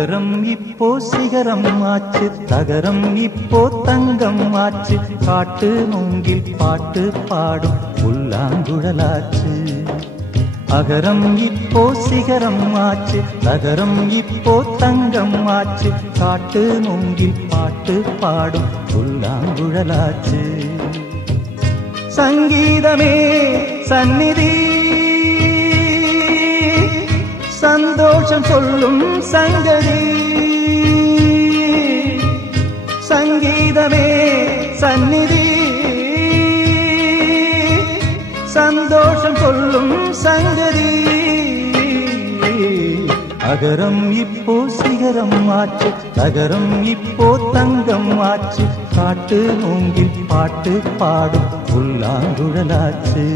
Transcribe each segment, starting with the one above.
அகரம் இப்போ சிகரம் ஆச்சு, தகரம் இப்போ தங்கம் ஆச்சு, காட்டு மூங்கில் பாட்டு பாடும் புல்லாங்குழலாச்சு. அகரம் இப்போ சிகரம் ஆச்சு, தகரம் இப்போ தங்கம் ஆச்சு, காட்டு மூங்கில் பாட்டு பாடும் புல்லாங்குழலாச்சு. சங்கீதமே சந்நிதி, சந்தோஷம் சொல்லும் சங்கதி. சங்கீதமே சந்நிதி, சந்தோஷம் சொல்லும் சங்கதி. அகரம் இப்போ சிகரம் ஆச்சு, தகரம் இப்போ தங்கம் ஆச்சு, காட்டு மூங்கில் பாட்டு பாடும் புல்லாங்குழலாச்சு.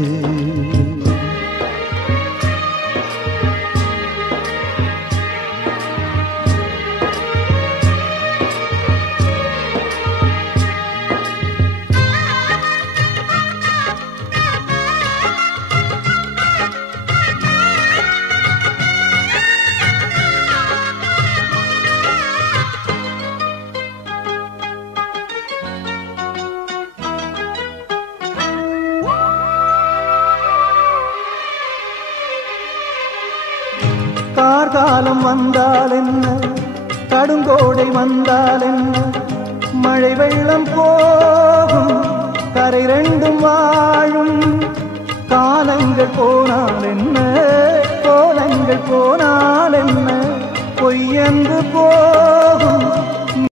கார்காலம் வந்தால் என்ன, கடுங்கோடை வந்தால் என்ன, மழை வெள்ளம் போகும் கரை ரெண்டும் வாழும். காலங்கள் போனால் என்ன, கோலங்கள் போனால் என்ன, பொய்யென்று போகும்